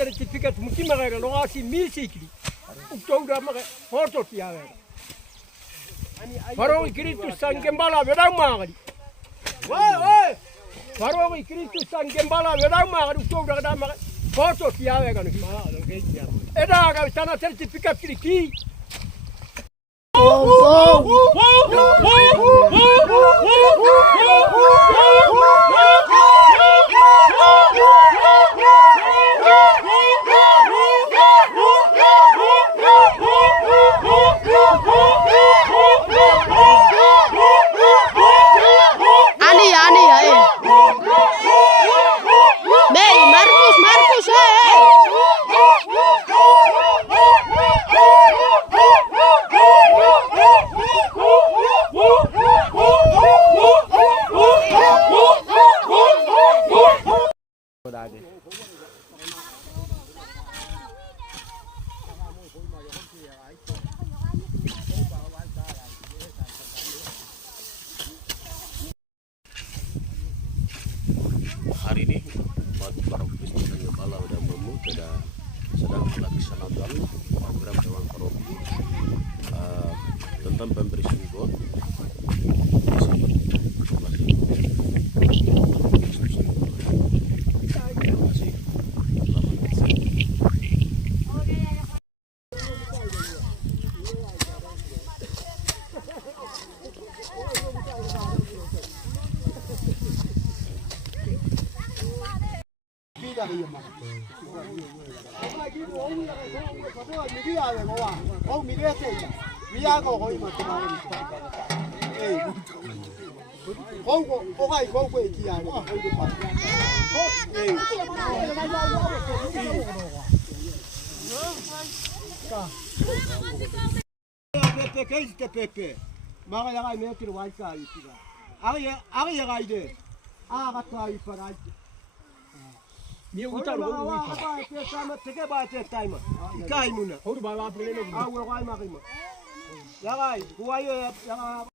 certificat mungkin mereka lokasi misikli. Untuk dah mereka foto tiada. Baru Kristus sang gembala bedang mangadi. Woi. Baru Kristus sang gembala bedang mangadi. Untuk dah mereka foto tiada kan. Eda kan sana certificat kiri. Hari ini buat para Kristus dan Gembala dan Memu sedang melaksanakan program Dewan Paroki tentang pembersihan got. Pepe, mga yang ay may tiruway ka itiga. Ang yang ay de, katay para. Ni utar ko ko ita. Sama tege ba te time. Ikay muna. Horu ba ba pleno. Wala kay makima. Yang ay, kuwayo yang